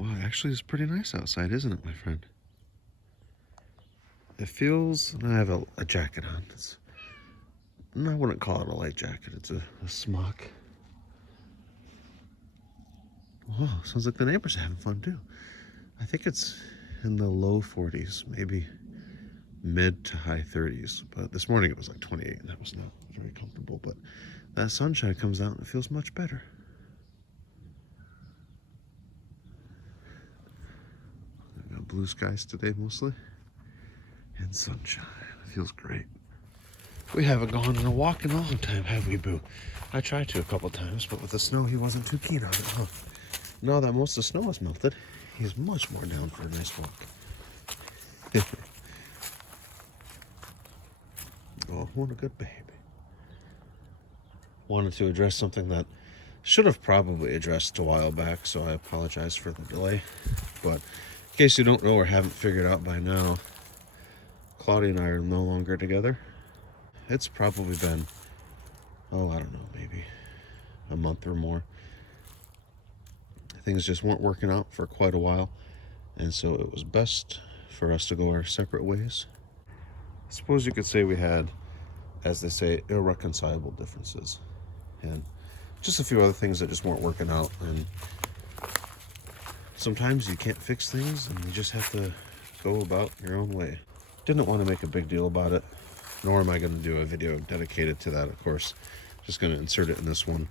Wow, actually it's pretty nice outside, isn't it, my friend? It feels, and I have a jacket on. I wouldn't call it a light jacket, it's a smock. Whoa, sounds like the neighbors are having fun too. I think it's in the low 40s, maybe mid to high 30s. But this morning it was like 28 and that was not very comfortable. But that sunshine comes out and it feels much better. We've got blue skies today mostly and sunshine. It feels great. We haven't gone on a walk in a long time, have we, Boo? I tried to a couple times, but with the snow he wasn't too keen on it, huh? Now that most of the snow has melted, he's much more down for a nice walk. Oh, what a good baby. Wanted to address something that should have probably addressed a while back, so I apologize for the delay. But in case you don't know or haven't figured out by now, Claudia and I are no longer together. It's probably been, I don't know, maybe a month or more. Things just weren't working out for quite a while, and so it was best for us to go our separate ways. I suppose you could say we had, as they say, irreconcilable differences, and just a few other things that just weren't working out. And sometimes you can't fix things and you just have to go about your own way. Didn't want to make a big deal about it, nor am I going to do a video dedicated to that, of course. Just going to insert it in this one,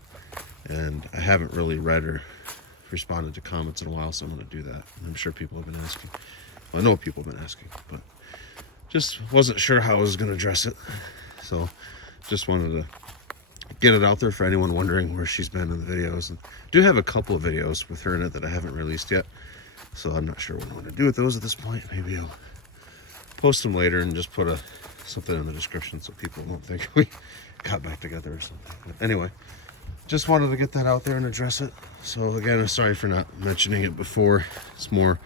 and I haven't really read or responded to comments in a while, so I'm going to do that. I'm sure people have been asking. Well, I know people have been asking, but just wasn't sure how I was going to address it. So just wanted to get it out there for anyone wondering where she's been in the videos. And I do have a couple of videos with her in it that I haven't released yet, so I'm not sure what I want to do with those at this point. Maybe I'll post them later and just put something in the description so people won't think we got back together or something. But anyway, just wanted to get that out there and address it. So again, I'm sorry for not mentioning it before. It's more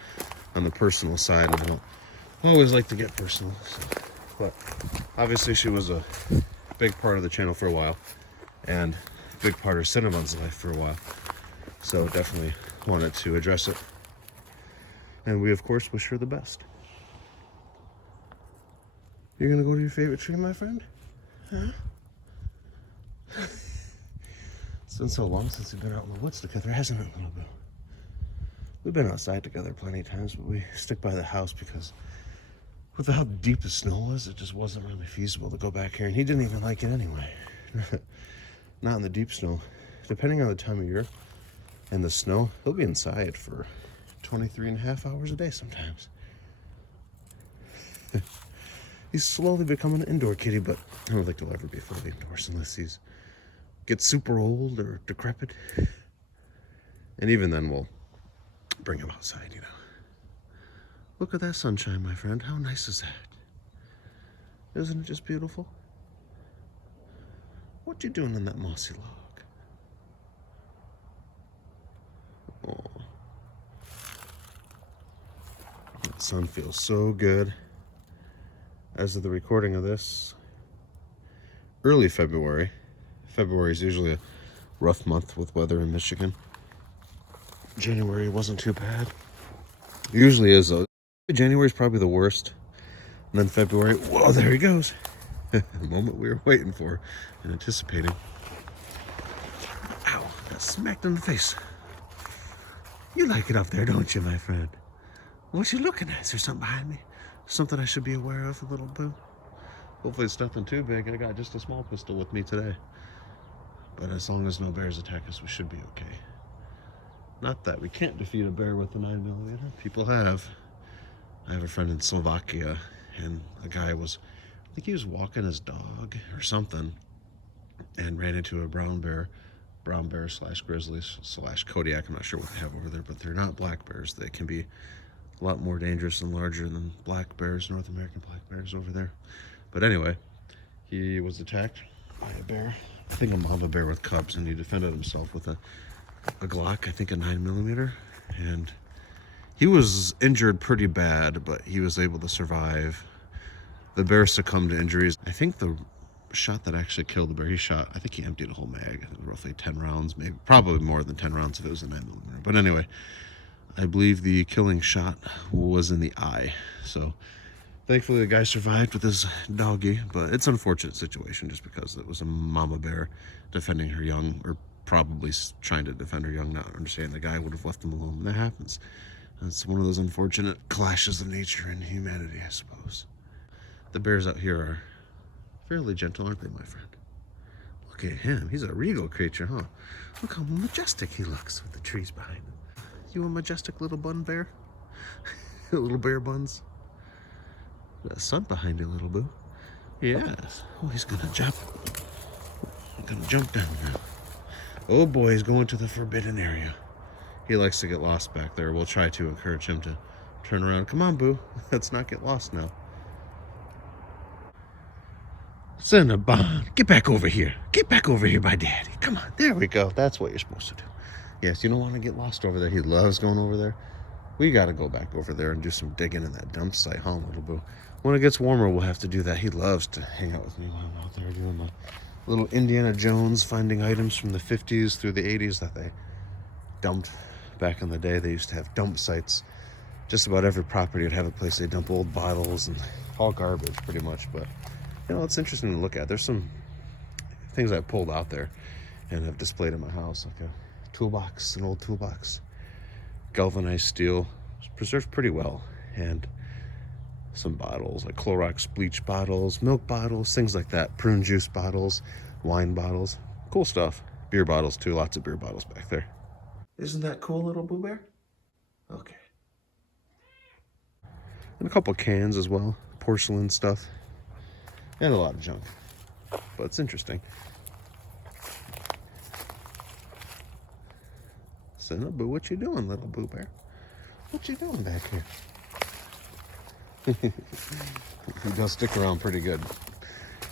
on the personal side. I always like to get personal. So. But obviously she was a big part of the channel for a while, and a big part of Cinnabon's life for a while. So definitely wanted to address it. And we of course wish her the best. You're gonna go to your favorite tree, my friend? Huh? It's been so long since we've been out in the woods together, hasn't it, little bit? We've been outside together plenty of times, but we stick by the house because with how deep the snow was, it just wasn't really feasible to go back here. And he didn't even like it anyway. Not in the deep snow. Depending on the time of year and the snow, he'll be inside for 23 and a half hours a day sometimes. He's slowly becoming an indoor kitty, but I don't think he'll ever be fully indoors unless he's gets super old or decrepit. And even then we'll bring him outside, you know. Look at that sunshine, my friend. How nice is that? Isn't it just beautiful? What you doing in that mossy log? Oh. That sun feels so good. As of the recording of this, early February. February is usually a rough month with weather in Michigan. January wasn't too bad. It usually is though. January is probably the worst. And then February, whoa, there he goes. The moment we were waiting for and anticipating. Ow, got smacked in the face. You like it up there, don't you, my friend? What you looking at? Is there something behind me? Something I should be aware of, a little boo? Hopefully it's nothing too big. I got just a small pistol with me today. But as long as no bears attack us, we should be okay. Not that we can't defeat a bear with a 9mm. People have. I have a friend in Slovakia, and a guy was, I think he was walking his dog or something, and ran into a brown bear slash grizzly slash Kodiak. I'm not sure what they have over there, but they're not black bears. They can be a lot more dangerous and larger than black bears, North American black bears over there. But anyway, he was attacked by a bear. I think a mama bear with cubs, and he defended himself with a Glock, I think a 9mm, and he was injured pretty bad, but he was able to survive. The bear succumbed to injuries. I think the shot that actually killed the bear, I think he emptied a whole mag, roughly 10 rounds, maybe, probably more than 10 rounds if it was a 9mm. But anyway, I believe the killing shot was in the eye. So thankfully the guy survived with his doggy, but it's an unfortunate situation just because it was a mama bear defending her young, or probably trying to defend her young, not understanding the guy would have left them alone. And that happens. It's one of those unfortunate clashes of nature and humanity, I suppose. The bears out here are fairly gentle, aren't they, my friend? Look at him. He's a regal creature, huh? Look how majestic he looks with the trees behind him. You a majestic little bun bear? Little bear buns? Got a sun behind you, little boo. Yes. Oh, he's gonna jump. He's gonna jump down now. Oh boy, he's going to the forbidden area. He likes to get lost back there. We'll try to encourage him to turn around. Come on, boo. Let's not get lost now. Cinnabon, get back over here. Get back over here by Daddy. Come on. There we go. That's what you're supposed to do. Yes, you don't want to get lost over there. He loves going over there. We got to go back over there and do some digging in that dump site, huh, little boo? When it gets warmer, we'll have to do that. He loves to hang out with me while I'm out there doing the little Indiana Jones, finding items from the 50s through the 80s that they dumped back in the day. They used to have dump sites. Just about every property would have a place they dump old bottles and all garbage, pretty much. But, you know, it's interesting to look at. There's some things I pulled out there and have displayed in my house, like a toolbox, an old toolbox. Galvanized steel, preserved pretty well. And some bottles, like Clorox bleach bottles, milk bottles, things like that. Prune juice bottles, wine bottles. Cool stuff. Beer bottles, too. Lots of beer bottles back there. Isn't that cool, little Boo Bear? Okay. And a couple cans as well. Porcelain stuff. And a lot of junk. But it's interesting. Cinnabon, what you doing, little Boo Bear? What you doing back here? He does stick around pretty good.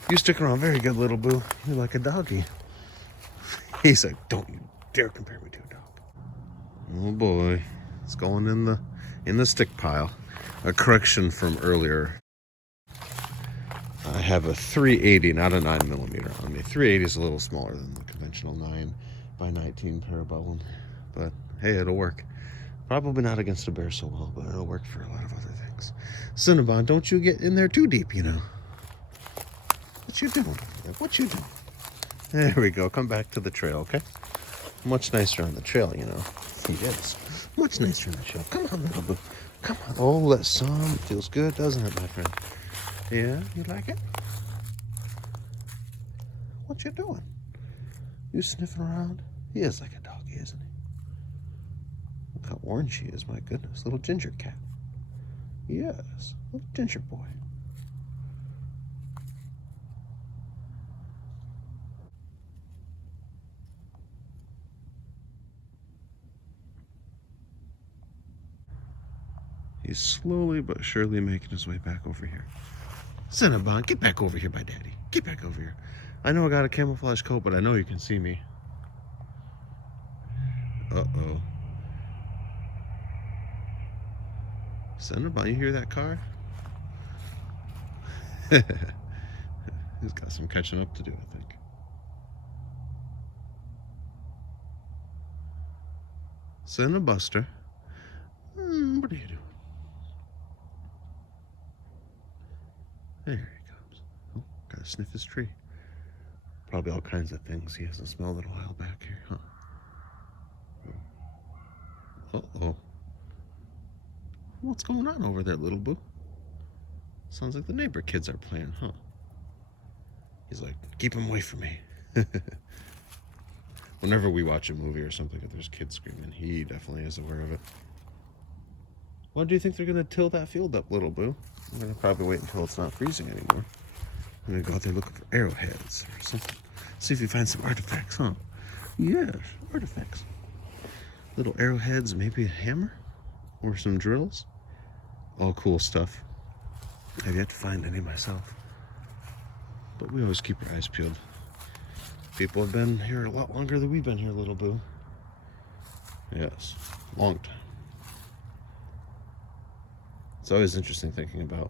You stick around very good, little Boo. You're like a doggy. He's like, don't you dare compare me to a dog. Oh boy, it's going in the stick pile. A correction from earlier. I have a 380, not a 9mm on me. 380 is a little smaller than the conventional 9x19 parabellum, but hey, it'll work. Probably not against a bear so well, but it'll work for a lot of other things. Cinnabon, don't you get in there too deep, you know. What you doing? What you doing? There we go. Come back to the trail, okay? Much nicer on the trail, you know. Yes. Much nicer on the trail. Come on, little boo. Come on. Oh, that sun feels good, doesn't it, my friend? Yeah, you like it? What you doing? You sniffing around? He is like a doggy, isn't he? Look how orange he is, my goodness. Little ginger cat. Yes, little ginger boy. He's slowly but surely making his way back over here. Cinnabon, get back over here by Daddy. Get back over here. I know I got a camouflage coat, but I know you can see me. Uh-oh. Cinnabon, you hear that car? He's got some catching up to do, I think. Cinnabuster. What are you doing? There he comes. Oh, gotta sniff his tree. Probably all kinds of things he hasn't smelled in a while back here, huh? Uh-oh. What's going on over there, little boo? Sounds like the neighbor kids are playing, huh? He's like, keep him away from me. Whenever we watch a movie or something, if there's kids screaming, he definitely is aware of it. Why do you think they're going to till that field up, little boo? I'm going to probably wait until it's not freezing anymore. I'm going to go out there looking for arrowheads or something. See if we find some artifacts, huh? Yes, artifacts. Little arrowheads, maybe a hammer? Or some drills? All cool stuff. I've yet to find any myself. But we always keep our eyes peeled. People have been here a lot longer than we've been here, little boo. Yes, long time. It's always interesting thinking about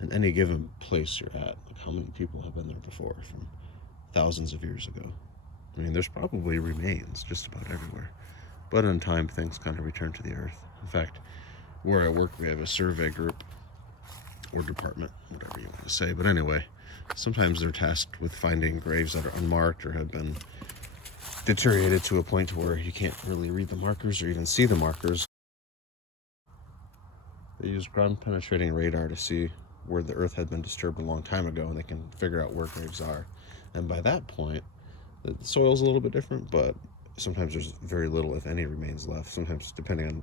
in any given place you're at, like how many people have been there before from thousands of years ago. I mean, there's probably remains just about everywhere. But in time, things kind of return to the earth. In fact, where I work, we have a survey group or department, whatever you want to say. But anyway, sometimes they're tasked with finding graves that are unmarked or have been deteriorated to a point where you can't really read the markers or even see the markers. They use ground penetrating radar to see where the earth had been disturbed a long time ago, and they can figure out where graves are. And by that point, the soil's a little bit different, but sometimes there's very little, if any, remains left. Sometimes, depending on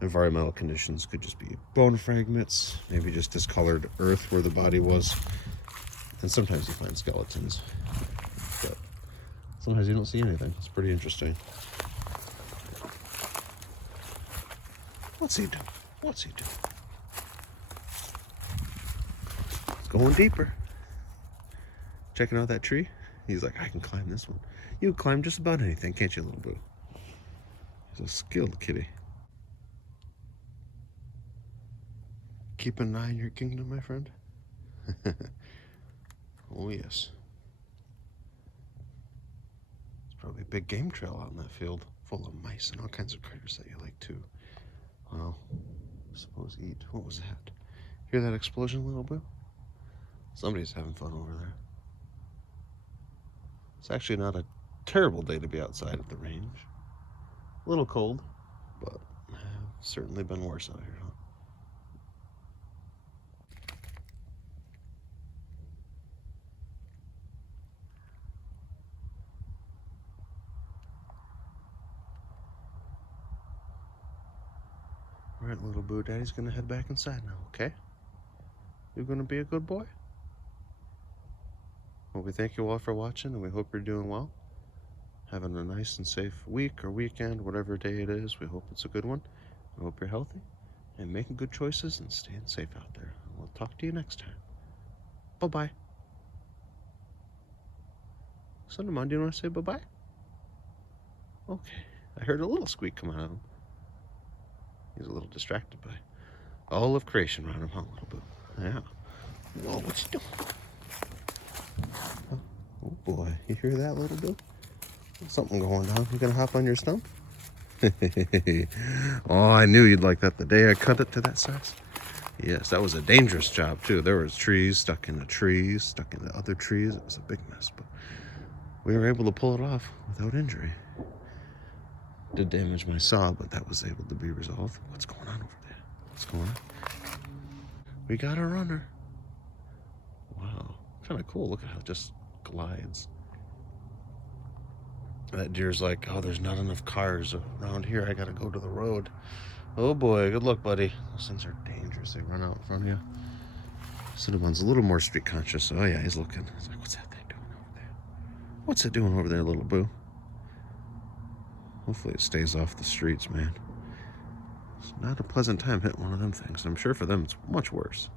environmental conditions, could just be bone fragments, maybe just discolored earth where the body was. And sometimes you find skeletons, but sometimes you don't see anything. It's pretty interesting. What's he doing? What's he doing? It's going deeper. Checking out that tree. He's like, I can climb this one. You can climb just about anything, can't you, little boo? He's a skilled kitty. Keep an eye on your kingdom, my friend. Oh, yes. There's probably a big game trail out in that field full of mice and all kinds of critters that you like too. Well, I suppose eat. What was that? Hear that explosion, little boo? Somebody's having fun over there. It's actually not a terrible day to be outside at the range. A little cold, but certainly been worse out here, huh? All right, little boo, Daddy's gonna head back inside now, okay? You're gonna be a good boy? Well, we thank you all for watching, and we hope you're doing well. Having a nice and safe week or weekend, whatever day it is. We hope it's a good one. We hope you're healthy and making good choices and staying safe out there. We'll talk to you next time. Bye-bye. Cinnabon, do you want to say bye-bye? Okay. I heard a little squeak come out of him. He's a little distracted by all of creation around him, huh, little boo? Yeah. Whoa, what's he doing? Oh boy, you hear that, little boo? There's something going on. You gonna hop on your stump? Oh, I knew you'd like that the day I cut it to that size. Yes, that was a dangerous job too. There was trees stuck in the trees, stuck in the other trees. It was a big mess, but we were able to pull it off without injury. Did damage my saw, but that was able to be resolved. What's going on over there? What's going on? We got a runner. Wow, kind of cool. Look at how it just glides. That deer's like, oh, there's not enough cars around here. I gotta go to the road. Oh boy, good luck, buddy. Those things are dangerous. They run out in front of you. Cinnabon's a little more street conscious. So, oh yeah, he's looking. He's like, what's that thing doing over there? What's it doing over there, little boo? Hopefully it stays off the streets, man. It's not a pleasant time hitting one of them things. I'm sure for them it's much worse.